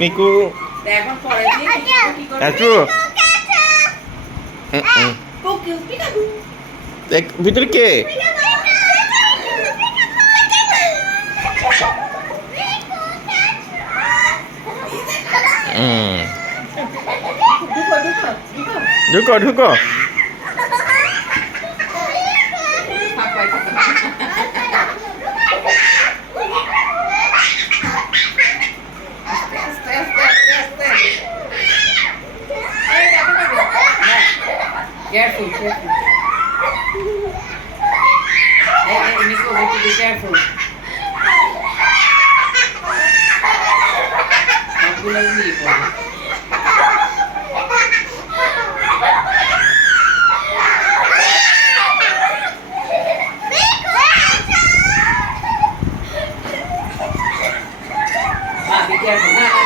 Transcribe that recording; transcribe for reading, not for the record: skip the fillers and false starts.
Miku এখন পরে দিয়ে কি করবে? আচু দেখ ভিতরে কে ঢুকো ঢুকো Careful, careful. Hey, Nico, we have to be careful. Sanggulan Nico. Ma, be careful.